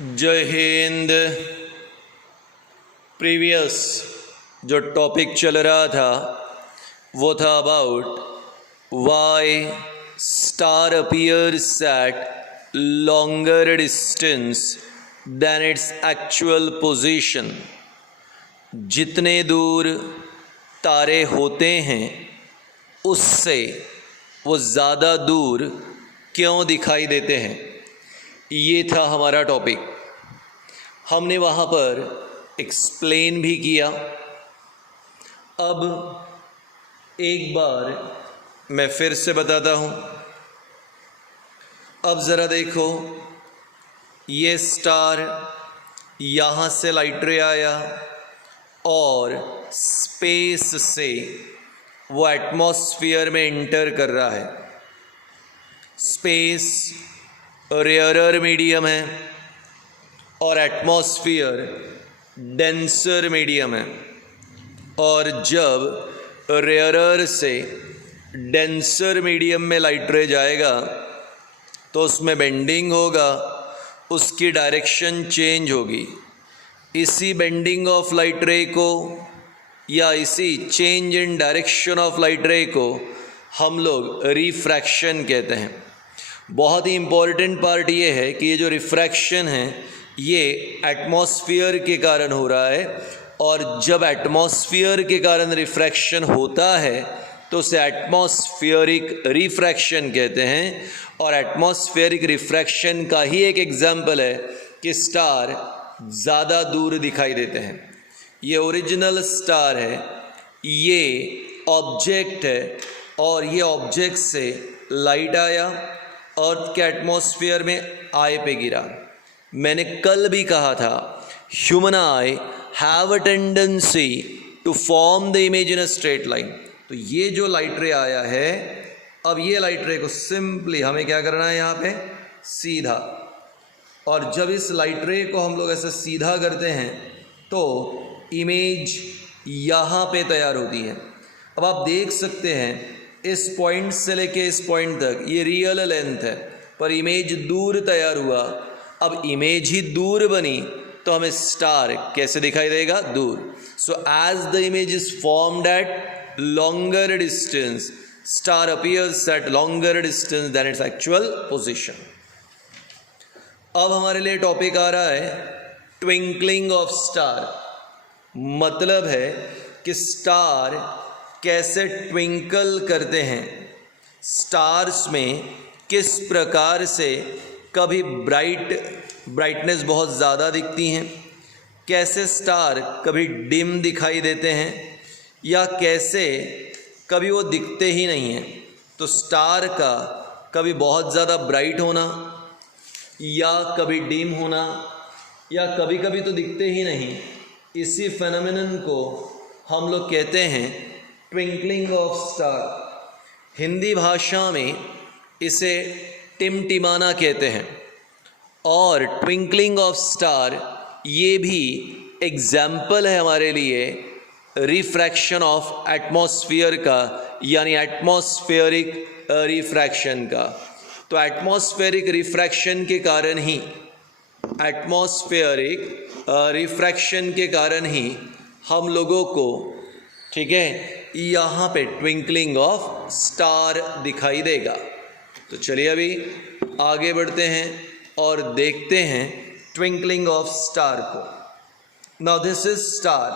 जय हिंद। प्रीवियस जो टॉपिक चल रहा था वो था about why star appears at longer distance than its actual position. जितने दूर तारे होते हैं उससे वो ज़्यादा दूर क्यों दिखाई देते हैं, ये था हमारा टॉपिक। हमने वहाँ पर एक्सप्लेन भी किया। अब एक बार मैं फिर से बताता हूँ। अब ज़रा देखो, ये स्टार यहाँ से लाइट रे आया और स्पेस से वो एटमॉस्फेयर में इंटर कर रहा है। स्पेस रेयरर मीडियम है और एटमॉस्फेयर डेंसर मीडियम है। और जब रेयरर से डेंसर मीडियम में लाइट रे जाएगा तो उसमें बेंडिंग होगा, उसकी डायरेक्शन चेंज होगी। इसी बेंडिंग ऑफ लाइट रे को या इसी change in direction of light रे को हम लोग रिफ्रैक्शन कहते हैं। बहुत ही इम्पॉर्टेंट पार्ट ये है कि ये जो रिफ्रैक्शन है ये एटमॉस्फेयर के कारण हो रहा है, और जब एटमॉस्फेयर के कारण रिफ्रैक्शन होता है तो उसे एटमॉस्फेरिक रिफ्रैक्शन कहते हैं। और एटमॉस्फेरिक रिफ्रैक्शन का ही एक एग्जाम्पल है कि स्टार ज़्यादा दूर दिखाई देते हैं। ये ओरिजिनल स्टार है, ये ऑब्जेक्ट है, और ये ऑब्जेक्ट से लाइट आया, अर्थ के एटमॉस्फेयर में आई पे गिरा। मैंने कल भी कहा था human eye have a tendency to form the image in a straight line. तो ये जो लाइट रे आया है, अब ये लाइट रे को सिंपली हमें क्या करना है, यहाँ पे सीधा। और जब इस लाइट रे को हम लोग ऐसे सीधा करते हैं तो इमेज यहाँ पे तैयार होती है। अब आप देख सकते हैं इस पॉइंट से लेके इस पॉइंट तक ये रियल लेंथ है, पर इमेज दूर तैयार हुआ। अब इमेज ही दूर बनी तो हमें स्टार कैसे दिखाई देगा, दूर। So as the image is formed at longer distance, star appears at longer distance than its actual position. अब हमारे लिए टॉपिक आ रहा है ट्विंकलिंग ऑफ स्टार। मतलब है कि स्टार कैसे ट्विंकल करते हैं, स्टार्स में किस प्रकार से कभी ब्राइटनेस बहुत ज़्यादा दिखती हैं, कैसे स्टार कभी डिम दिखाई देते हैं, या कैसे कभी वो दिखते ही नहीं हैं। तो स्टार का कभी बहुत ज़्यादा ब्राइट होना या कभी डिम होना या कभी कभी तो दिखते ही नहीं, इसी फेनोमेनन को हम लोग कहते हैं ट्विंकलिंग ऑफ स्टार। हिंदी भाषा में इसे टिमटिमाना कहते हैं। और ट्विंकलिंग ऑफ स्टार ये भी एग्जाम्पल है हमारे लिए रिफ्रैक्शन ऑफ एटमॉस्फेयर का, यानी एटमॉस्फेरिक रिफ्रैक्शन का। तो एटमॉस्फेरिक रिफ्रैक्शन के कारण ही हम लोगों को, ठीक है, यहाँ पे ट्विंकलिंग ऑफ स्टार दिखाई देगा। तो चलिए अभी आगे बढ़ते हैं और देखते हैं ट्विंकलिंग ऑफ स्टार को। Now this is star.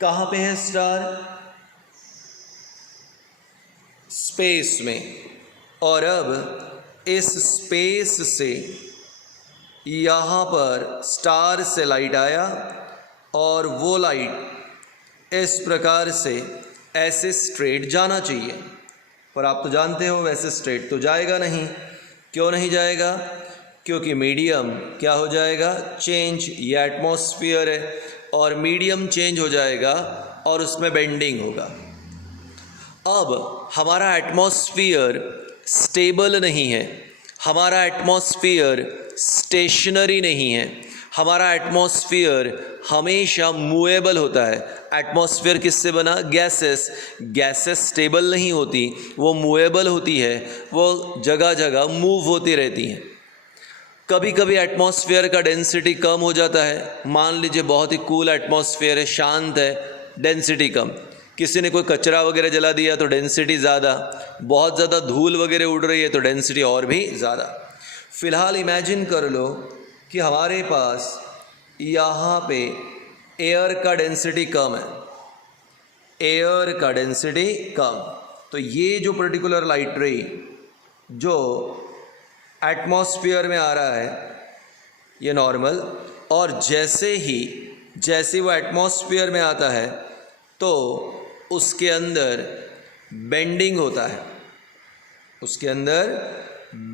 कहाँ पे है स्टार? स्पेस में। और अब इस स्पेस से यहाँ पर स्टार से लाइट आया और वो लाइट इस प्रकार से ऐसे स्ट्रेट जाना चाहिए, पर आप तो जानते हो वैसे स्ट्रेट तो जाएगा नहीं। क्यों नहीं जाएगा? क्योंकि मीडियम क्या हो जाएगा, चेंज। ये एटमॉस्फेयर है और मीडियम चेंज हो जाएगा और उसमें बेंडिंग होगा। अब हमारा एटमॉस्फेयर स्टेबल नहीं है, हमारा एटमॉस्फेयर स्टेशनरी नहीं है, हमारा एटमॉस्फेयर हमेशा मूवेबल होता है। एटमॉस्फेयर किससे बना? गैसेस स्टेबल नहीं होती, वो मूवेबल होती है, वो जगह जगह मूव होती रहती हैं। कभी कभी एटमॉस्फेयर का डेंसिटी कम हो जाता है। मान लीजिए बहुत ही कूल एटमॉस्फेयर है, शांत है, डेंसिटी कम। किसी ने कोई कचरा वगैरह जला दिया तो डेंसिटी ज़्यादा। बहुत ज़्यादा धूल वगैरह उड़ रही है तो डेंसिटी और भी ज़्यादा। फ़िलहाल इमेजिन कर लो कि हमारे पास यहाँ पे एयर का डेंसिटी कम है, एयर का डेंसिटी कम। तो ये जो पर्टिकुलर लाइट रे जो एटमॉस्फेयर में आ रहा है ये नॉर्मल, और जैसे वो एटमॉस्फेयर में आता है तो उसके अंदर बेंडिंग होता है, उसके अंदर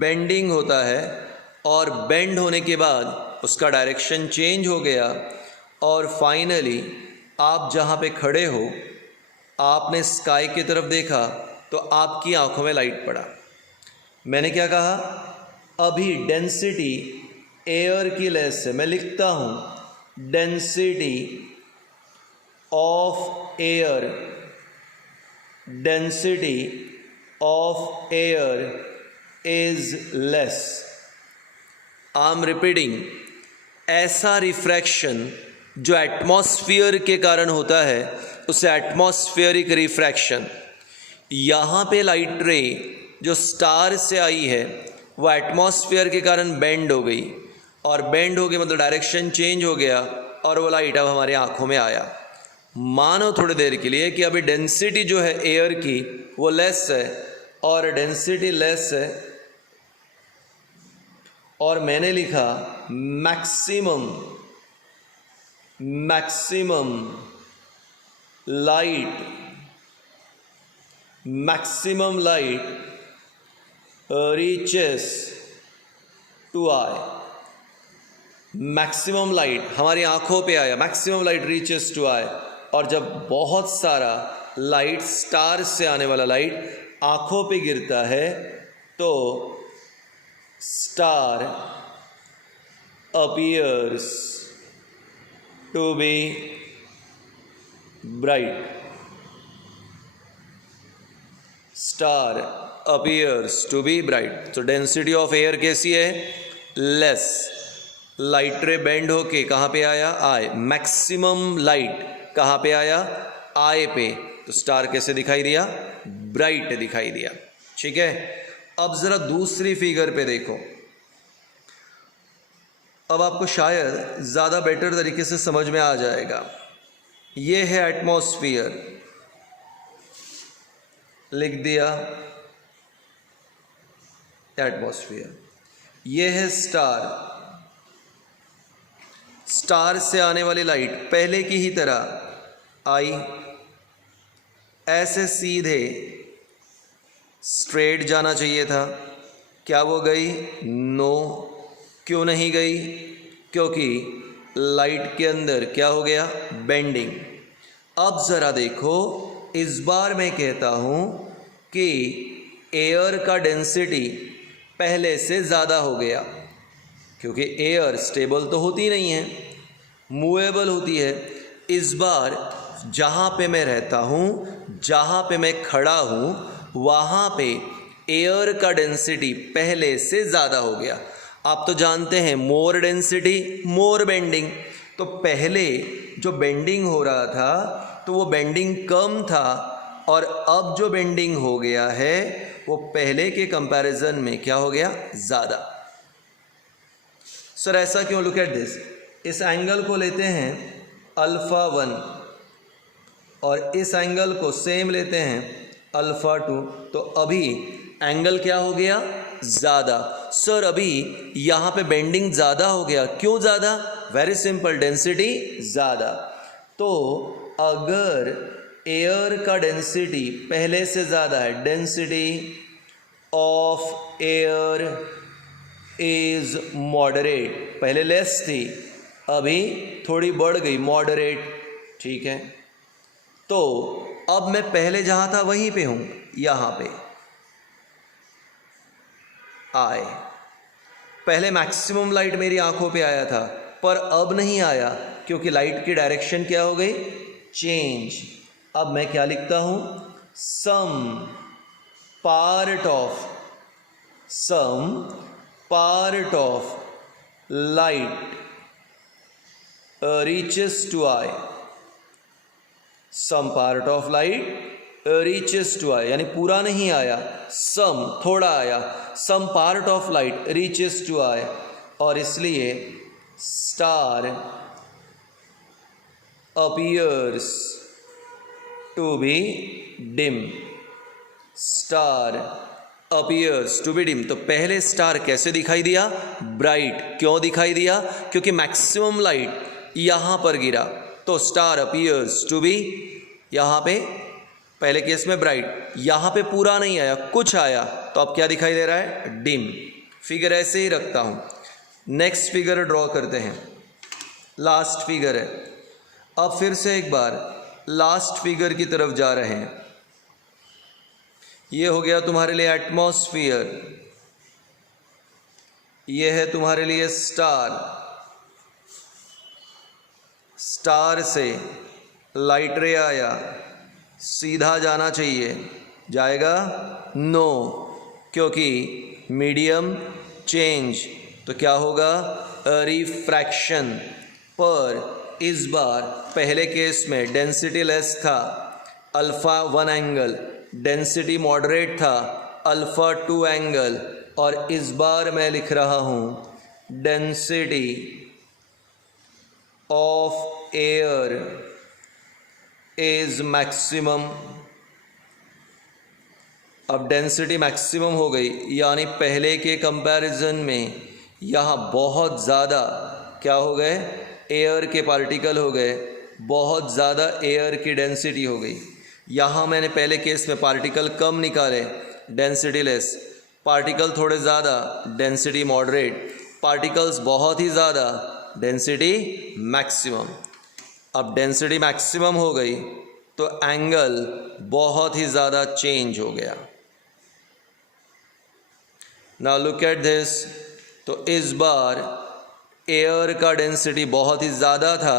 बेंडिंग होता है, और बेंड होने के बाद उसका डायरेक्शन चेंज हो गया, और फाइनली आप जहाँ पे खड़े हो आपने स्काई की तरफ देखा तो आपकी आंखों में लाइट पड़ा। मैंने क्या कहा, अभी डेंसिटी एयर की लेस है, मैं लिखता हूँ density of air, density of air is less. I am repeating, ऐसा रिफ्रैक्शन जो एटमॉस्फेयर के कारण होता है उसे एटमॉस्फेरिक रिफ्रैक्शन। यहाँ पे लाइट रे जो स्टार से आई है वो एटमॉस्फेयर के कारण बेंड हो गई, और बेंड हो गई मतलब डायरेक्शन चेंज हो गया, और वो लाइट अब हमारी आंखों में आया। मानो थोड़ी देर के लिए कि अभी डेंसिटी जो है एयर की वो लेस है, और डेंसिटी लेस है, और मैंने लिखा maximum light reaches to eye. Maximum light हमारी आंखों पे आया, maximum light reaches to eye. और जब बहुत सारा लाइट, स्टार से आने वाला लाइट आंखों पे गिरता है तो star appears to be bright, star appears to be bright. तो डेंसिटी ऑफ एयर कैसी है, लेस। लाइट रे बेंड होके कहाँ पे आया, आई। मैक्सिमम लाइट कहाँ पे आया, आई पे। तो स्टार कैसे दिखाई दिया, ब्राइट दिखाई दिया। ठीक है, अब जरा दूसरी फिगर पे देखो। अब आपको शायद ज़्यादा बेटर तरीके से समझ में आ जाएगा। ये है एटमॉस्फेयर, लिख दिया एटमॉस्फेयर। ये है स्टार, स्टार से आने वाली लाइट पहले की ही तरह आई, ऐसे सीधे स्ट्रेट जाना चाहिए था। क्या वो गई, नो। क्यों नहीं गई, क्योंकि लाइट के अंदर क्या हो गया, बेंडिंग। अब ज़रा देखो, इस बार मैं कहता हूँ कि एयर का डेंसिटी पहले से ज़्यादा हो गया, क्योंकि एयर स्टेबल तो होती नहीं है, मूवेबल होती है। इस बार जहाँ पे मैं रहता हूँ, जहाँ पे मैं खड़ा हूँ, वहाँ पे एयर का डेंसिटी पहले से ज़्यादा हो गया। आप तो जानते हैं मोर डेंसिटी मोर बेंडिंग। तो पहले जो बेंडिंग हो रहा था तो वो बेंडिंग कम था, और अब जो बेंडिंग हो गया है वो पहले के कंपैरिजन में क्या हो गया, ज़्यादा। सर ऐसा क्यों, लुक एट दिस। इस एंगल को लेते हैं अल्फ़ा 1 और इस एंगल को सेम लेते हैं अल्फ़ा 2, तो अभी एंगल क्या हो गया, ज़्यादा। सर अभी यहाँ पे बेंडिंग ज़्यादा हो गया, क्यों ज़्यादा, वेरी सिंपल, डेंसिटी ज़्यादा। तो अगर एयर का डेंसिटी पहले से ज़्यादा है, density of air is moderate, पहले लेस थी अभी थोड़ी बढ़ गई, मॉडरेट, ठीक है। तो अब मैं पहले जहाँ था वहीं पे हूँ, यहाँ पे आए। पहले मैक्सिमम लाइट मेरी आंखों पे आया था, पर अब नहीं आया, क्योंकि लाइट की डायरेक्शन क्या हो गई, चेंज। अब मैं क्या लिखता हूँ, some part of light reaches to eye, some part of light reaches to eye, यानी पूरा नहीं आया, some थोड़ा आया, some part of light reaches to eye, और इसलिए star appears to be dim, star appears to be dim। तो पहले स्टार कैसे दिखाई दिया? ब्राइट। क्यों दिखाई दिया? क्योंकि मैक्सिमम लाइट यहाँ पर गिरा, तो स्टार अपीयर्स टू बी, यहाँ पे पहले केस में ब्राइट, यहाँ पे पूरा नहीं आया, कुछ आया, तो अब क्या दिखाई दे रहा है? डिम। फिगर ऐसे ही रखता हूँ। नेक्स्ट फिगर ड्रॉ करते हैं, लास्ट फिगर है। अब फिर से एक बार लास्ट फिगर की तरफ जा रहे हैं। ये हो गया तुम्हारे लिए एटमॉस्फियर, ये है तुम्हारे लिए स्टार। स्टार से लाइट रे आया, सीधा जाना चाहिए, जाएगा? नो, क्योंकि मीडियम चेंज, तो क्या होगा? रिफ्रैक्शन। पर इस बार पहले केस में डेंसिटी लेस था, अल्फ़ा 1 एंगल, डेंसिटी मॉडरेट था, अल्फ़ा 2 एंगल, और इस बार मैं लिख रहा हूँ density of air is maximum. अब डेंसिटी मैक्सिमम हो गई, यानी पहले के कंपैरिजन में यहाँ बहुत ज़्यादा क्या हो गए? एयर के पार्टिकल हो गए, बहुत ज़्यादा एयर की डेंसिटी हो गई। यहाँ मैंने पहले केस में पार्टिकल कम निकाले, डेंसिटी लेस, पार्टिकल थोड़े ज़्यादा, डेंसिटी मॉडरेट, पार्टिकल्स बहुत ही ज़्यादा, डेंसिटी मैक्सिमम। अब डेंसिटी मैक्सिमम हो गई तो एंगल बहुत ही ज़्यादा चेंज हो गया। Now look at this. तो इस बार एयर का डेंसिटी बहुत ही ज़्यादा था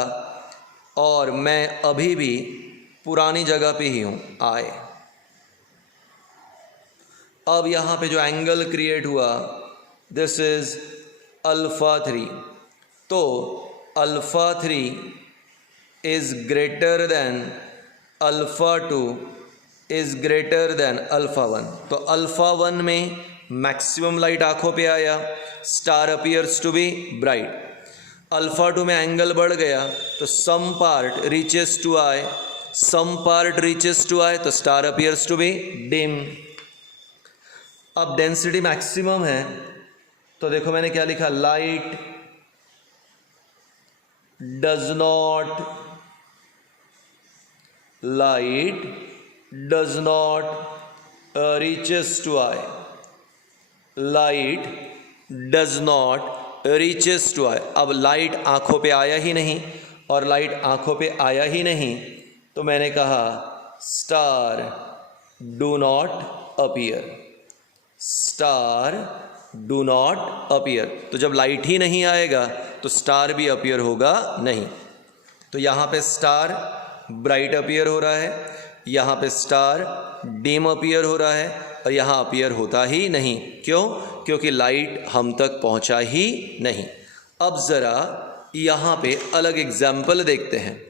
और मैं अभी भी पुरानी जगह पे ही हूँ, आए। अब यहाँ पे जो एंगल क्रिएट हुआ, दिस इज़ अल्फ़ा 3। तो alpha 3 is greater than alpha 2 is greater than alpha 1। तो अल्फ़ा 1 में मैक्सिमम लाइट आँखों पे आया, star appears to be bright. Alpha 2 में एंगल बढ़ गया तो some part reaches to eye, some part reaches to eye, तो star appears to be dim. अब डेंसिटी मैक्सिमम है तो देखो मैंने क्या लिखा, light does not reaches to eye, light does not reaches to eye. अब लाइट आँखों पे आया ही नहीं, और लाइट आँखों पे आया ही नहीं तो मैंने कहा star do not appear, star do not appear. तो जब लाइट ही नहीं आएगा तो स्टार भी अपीयर होगा नहीं। तो यहाँ पे स्टार ब्राइट अपीयर हो रहा है, यहाँ पे स्टार डिम अपीयर हो रहा है, और यहाँ अपीयर होता ही नहीं। क्यों? क्योंकि लाइट हम तक पहुँचा ही नहीं। अब ज़रा यहाँ पे अलग एग्जाम्पल देखते हैं।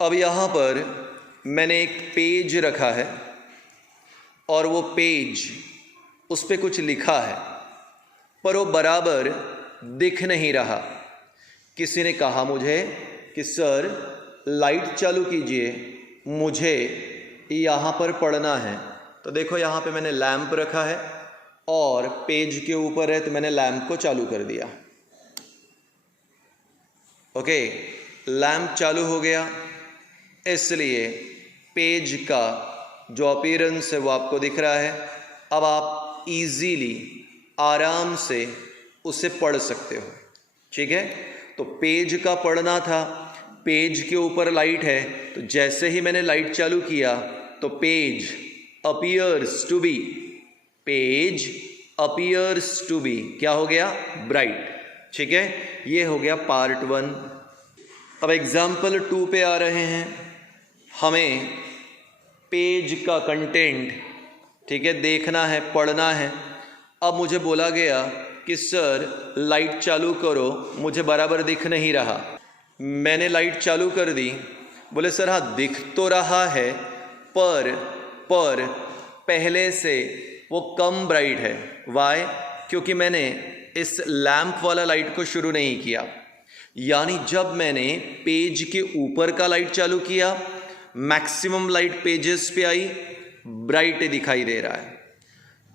अब यहाँ पर मैंने एक पेज रखा है और वो पेज, उस पर कुछ लिखा है पर वो बराबर दिख नहीं रहा। किसी ने कहा मुझे कि सर लाइट चालू कीजिए, मुझे यहाँ पर पढ़ना है। तो देखो यहाँ पे मैंने लैंप रखा है और पेज के ऊपर है, तो मैंने लैंप को चालू कर दिया। ओके, लैंप चालू हो गया, इसलिए पेज का जो अपीयरेंस है वो आपको दिख रहा है। अब आप इजीली आराम से उसे पढ़ सकते हो। ठीक है, तो पेज का पढ़ना था, पेज के ऊपर लाइट है, तो जैसे ही मैंने लाइट चालू किया तो page appears to be, page appears to be क्या हो गया? ब्राइट। ठीक है, ये हो गया पार्ट 1। अब एग्जाम्पल 2 पे आ रहे हैं। हमें पेज का कंटेंट, ठीक है, देखना है, पढ़ना है। अब मुझे बोला गया कि सर लाइट चालू करो, मुझे बराबर दिख नहीं रहा। मैंने लाइट चालू कर दी, बोले सर हाँ दिख तो रहा है पर पहले से वो कम ब्राइट है। वाई? क्योंकि मैंने इस लैंप वाला लाइट को शुरू नहीं किया। यानी जब मैंने पेज के ऊपर का लाइट चालू किया, मैक्सिमम लाइट पेजेस पे आई, ब्राइट दिखाई दे रहा है।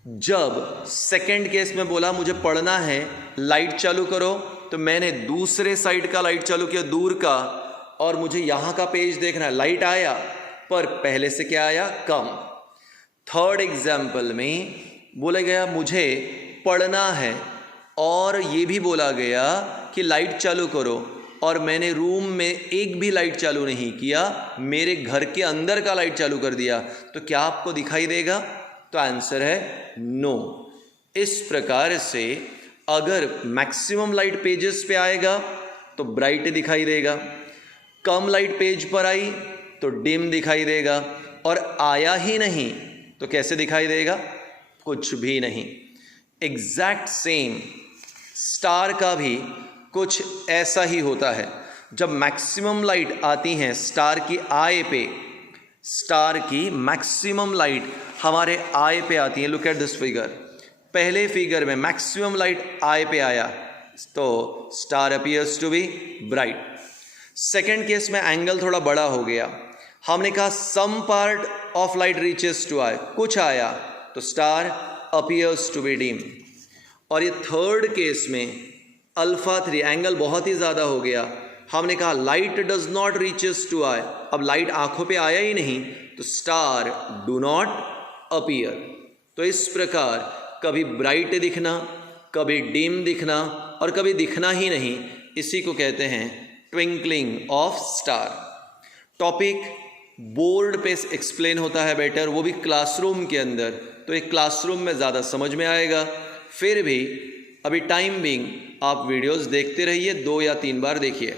जब सेकंड केस में बोला मुझे पढ़ना है, लाइट चालू करो, तो मैंने दूसरे साइड का लाइट चालू किया, दूर का, और मुझे यहाँ का पेज देखना है। लाइट आया पर पहले से क्या आया? कम। थर्ड एग्जाम्पल में बोला गया मुझे पढ़ना है और ये भी बोला गया कि लाइट चालू करो, और मैंने रूम में एक भी लाइट चालू नहीं किया, मेरे घर के अंदर का लाइट चालू कर दिया, तो क्या आपको दिखाई देगा? तो आंसर है नो। इस प्रकार से अगर मैक्सिमम लाइट पेजेस पे आएगा तो ब्राइट दिखाई देगा, कम लाइट पेज पर आई तो डिम दिखाई देगा, और आया ही नहीं तो कैसे दिखाई देगा? कुछ भी नहीं। एग्जैक्ट सेम स्टार का भी कुछ ऐसा ही होता है। जब मैक्सिमम लाइट आती हैं स्टार की आई पे, स्टार की मैक्सिमम लाइट हमारे आई पे आती है। Look at this figure. पहले फिगर में मैक्सिमम लाइट आई पे आया तो star appears to be bright. Second case में एंगल थोड़ा बड़ा हो गया, हमने कहा some part of light reaches to eye, कुछ आया तो star appears to be dim. और ये थर्ड केस में अल्फा 3 एंगल बहुत ही ज़्यादा हो गया, हमने कहा light does not reaches to eye, अब लाइट आंखों पे आया ही नहीं तो स्टार डू नॉट अपीयर। तो इस प्रकार कभी ब्राइट दिखना, कभी डिम दिखना, और कभी दिखना ही नहीं, इसी को कहते हैं twinkling of star. Topic board पे एक्सप्लेन होता है बेटर, वो भी क्लासरूम के अंदर, तो एक क्लासरूम में ज़्यादा समझ में आएगा। फिर भी अभी टाइम बीइंग आप वीडियोस देखते रहिए, 2 या 3 बार देखिए।